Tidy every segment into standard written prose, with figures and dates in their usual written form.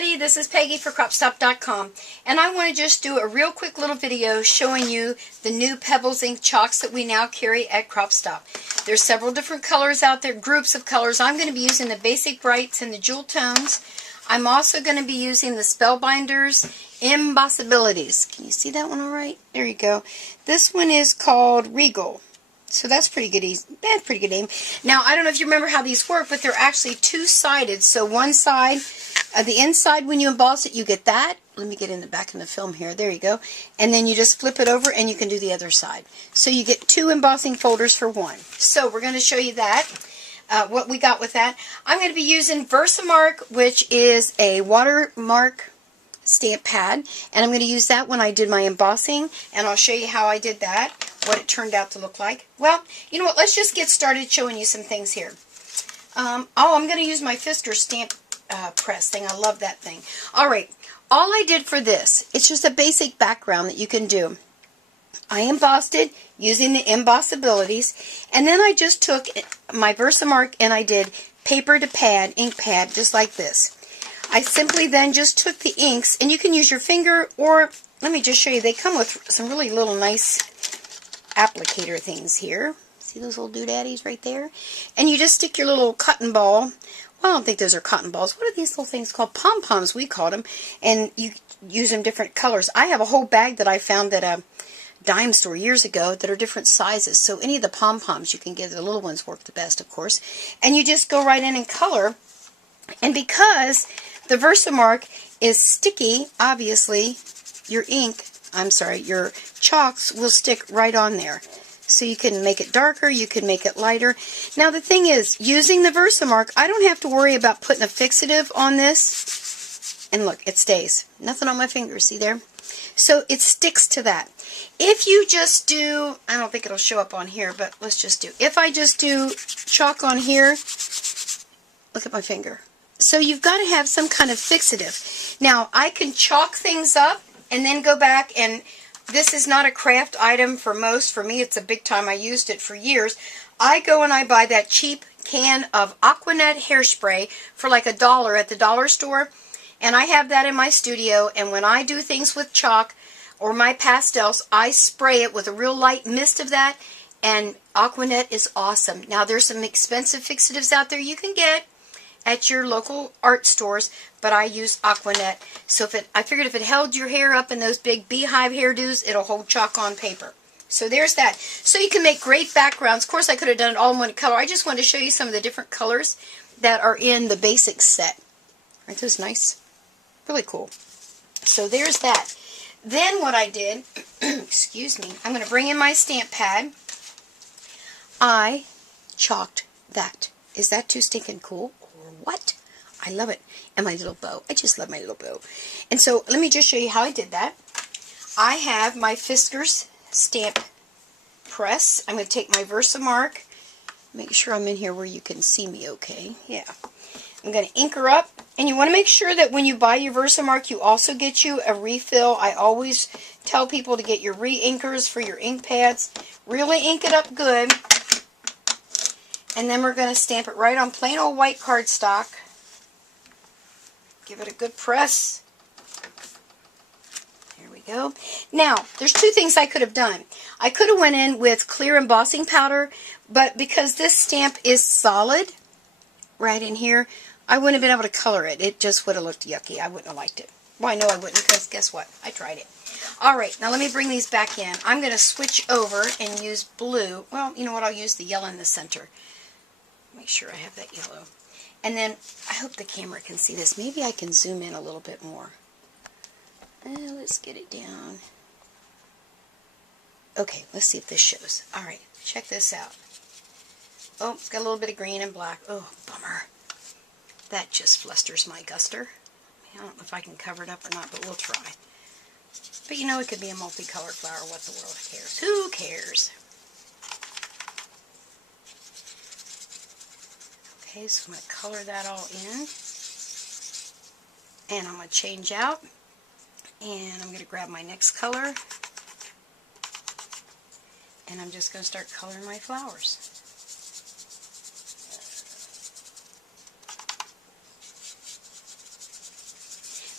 everybody, this is Peggy for CropStop.com, and I want to just do a real quick little video showing you the new Pebbles ink chalks that we now carry at CropStop. There's several different colors out there, groups of colors. I'm going to be using the basic brights and the jewel tones. I'm also going to be using the Spellbinders Impossibilities. Can you see that one all right? There you go. This one is called Regal. So that's pretty good name. Now, I don't know if you remember how these work, but they're actually two-sided. So one side, the inside, when you emboss it, you get that. Let me get in the back in the film here. There you go. And then you just flip it over and you can do the other side. So you get two embossing folders for one. So we're going to show you that, what we got with that. I'm going to be using Versamark, which is a watermark stamp pad, and I'm going to use that when I did my embossing, and I'll show you how I did that, what it turned out to look like. Well, you know what, let's just get started showing you some things here. I'm going to use my Fisker stamp press thing. I love that thing. Alright, all I did for this, it's just a basic background that you can do. I embossed it using the Impossibilities, and then I just took my Versamark and I did paper to pad, ink pad, just like this. I simply then just took the inks, and you can use your finger, or let me just show you, they come with some really little nice applicator things here. See those little doodaddies right there? And you just stick your little cotton ball. Well, I don't think those are cotton balls. What are these little things called? Pom-poms, we called them. And you use them different colors. I have a whole bag that I found at a dime store years ago that are different sizes. So any of the pom-poms you can give, the little ones work the best, of course. And you just go right in and color. And because the Versamark is sticky, obviously, your chalks will stick right on there. So you can make it darker, you can make it lighter. Now the thing is, using the Versamark, I don't have to worry about putting a fixative on this. And look, it stays. Nothing on my fingers, see there? So it sticks to that. If you just do, I don't think it'll show up on here, but let's just do, if I just do chalk on here, look at my finger. So you've got to have some kind of fixative. Now, I can chalk things up and then go back, and this is not a craft item for most. For me, it's a big time. I used it for years. I go and I buy that cheap can of Aquanet hairspray for like $1 at the dollar store, and I have that in my studio, and when I do things with chalk or my pastels, I spray it with a real light mist of that, and Aquanet is awesome. Now, there's some expensive fixatives out there you can get at your local art stores, but I use Aquanet. So I figured if it held your hair up in those big beehive hairdos, it'll hold chalk on paper. So there's that. So you can make great backgrounds. Of course, I could have done it all in one color. I just wanted to show you some of the different colors that are in the basic set. Aren't those nice? Really cool. So there's that. Then what I did, excuse me, I'm going to bring in my stamp pad. I chalked that. Is that too stinking cool? What? I love it. And my little bow. I just love my little bow. And so let me just show you how I did that. I have my Fisker's stamp press. I'm going to take my Versamark. Make sure I'm in here where you can see me okay. Yeah. I'm going to ink her up. And you want to make sure that when you buy your Versamark, you also get you a refill. I always tell people to get your re-inkers for your ink pads. Really ink it up good. And then we're going to stamp it right on plain old white cardstock. Give it a good press. There we go. Now, there's two things I could have done. I could have went in with clear embossing powder, but because this stamp is solid right in here, I wouldn't have been able to color it. It just would have looked yucky. I wouldn't have liked it. Well, I know I wouldn't, because guess what? I tried it. Alright, now let me bring these back in. I'm going to switch over and use blue. Well, you know what? I'll use the yellow in the center. Make sure I have that yellow. And then, I hope the camera can see this. Maybe I can zoom in a little bit more. Let's get it down. Okay, let's see if this shows. Alright, check this out. Oh, it's got a little bit of green and black. Oh, bummer. That just flusters my guster. I don't know if I can cover it up or not, but we'll try. But you know, it could be a multicolored flower. What the world cares? Who cares? Okay, so I'm going to color that all in. And I'm going to change out. And I'm going to grab my next color. And I'm just going to start coloring my flowers.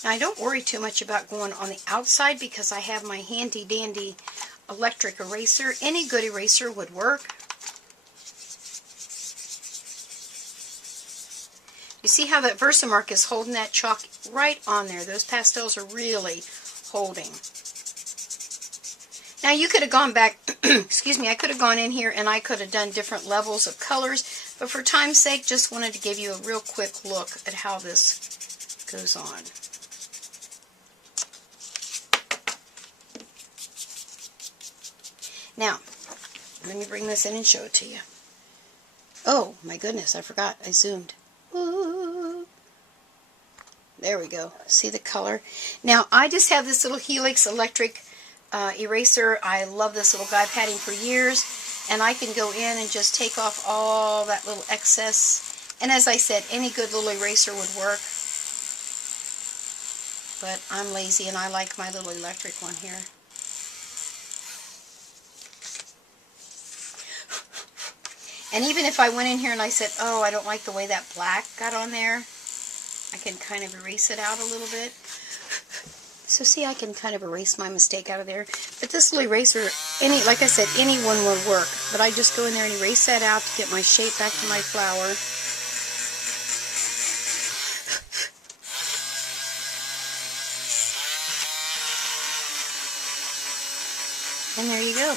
Now, I don't worry too much about going on the outside because I have my handy dandy electric eraser. Any good eraser would work. You see how that Versamark is holding that chalk right on there. Those pastels are really holding. Now you could have gone back, excuse me, I could have gone in here and I could have done different levels of colors, but for time's sake, just wanted to give you a real quick look at how this goes on. Now, let me bring this in and show it to you. Oh, my goodness, I forgot. I zoomed. Ooh. There we go. See the color? Now, I just have this little Helix electric eraser. I love this little guy. I've had him for years, and I can go in and just take off all that little excess. And as I said, any good little eraser would work. But I'm lazy, and I like my little electric one here. And even if I went in here and I said, oh, I don't like the way that black got on there, I can kind of erase it out a little bit. So see, I can kind of erase my mistake out of there. But this little eraser, like I said, anyone will work. But I just go in there and erase that out to get my shape back to my flower. And there you go.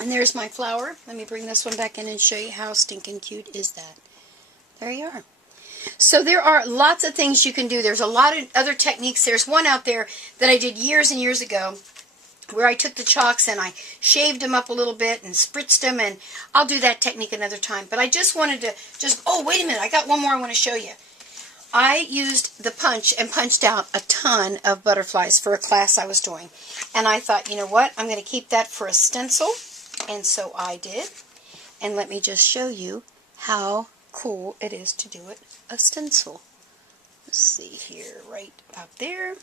And there's my flower. Let me bring this one back in and show you how stinking cute is that. There you are. So there are lots of things you can do. There's a lot of other techniques. There's one out there that I did years and years ago where I took the chalks and I shaved them up a little bit and spritzed them, and I'll do that technique another time. But I just wanted to oh, wait a minute. I got one more I want to show you. I used the punch and punched out a ton of butterflies for a class I was doing. And I thought, you know what? I'm going to keep that for a stencil. And so I did. And let me just show you how cool it is to do it a stencil. Let's see here, right up there.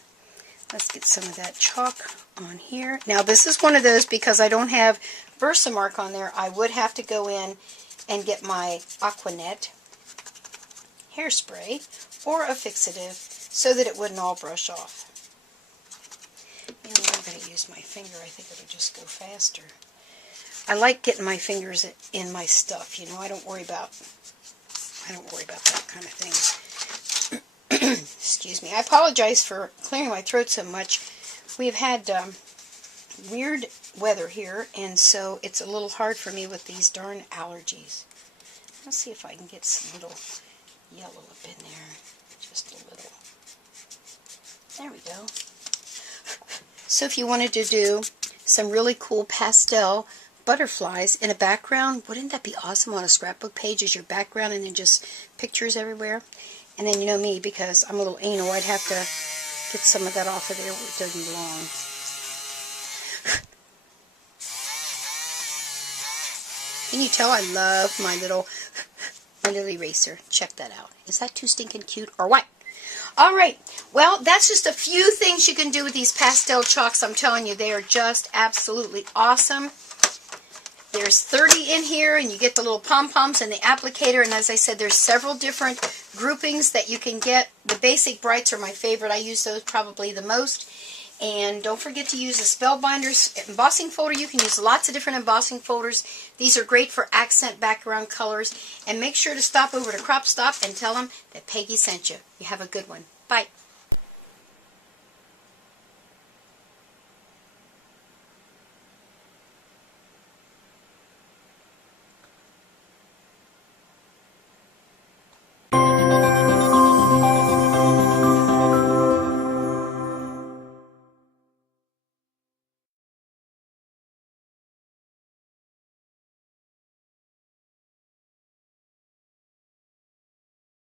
Let's get some of that chalk on here. Now this is one of those, because I don't have Versamark on there, I would have to go in and get my Aquanet hairspray or a fixative so that it wouldn't all brush off. And I'm going to use my finger. I think it'll just go faster. I like getting my fingers in my stuff, you know. I don't worry about that kind of thing. Excuse me. I apologize for clearing my throat so much. We've had weird weather here, and so it's a little hard for me with these darn allergies. Let's see if I can get some little yellow up in there. Just a little. There we go. So if you wanted to do some really cool pastel butterflies in a background, wouldn't that be awesome on a scrapbook page as your background, and then just pictures everywhere? And then you know me, because I'm a little anal, I'd have to get some of that off of there where it doesn't belong. Can you tell I love my little eraser? Check that out. Is that too stinking cute or what? Alright, well, that's just a few things you can do with these pastel chalks. I'm telling you, they are just absolutely awesome. There's 30 in here, and you get the little pom-poms and the applicator, and as I said, there's several different groupings that you can get. The basic brights are my favorite. I use those probably the most. And don't forget to use a Spellbinders embossing folder. You can use lots of different embossing folders. These are great for accent background colors. And make sure to stop over to CropStop and tell them that Peggy sent you. You have a good one. Bye.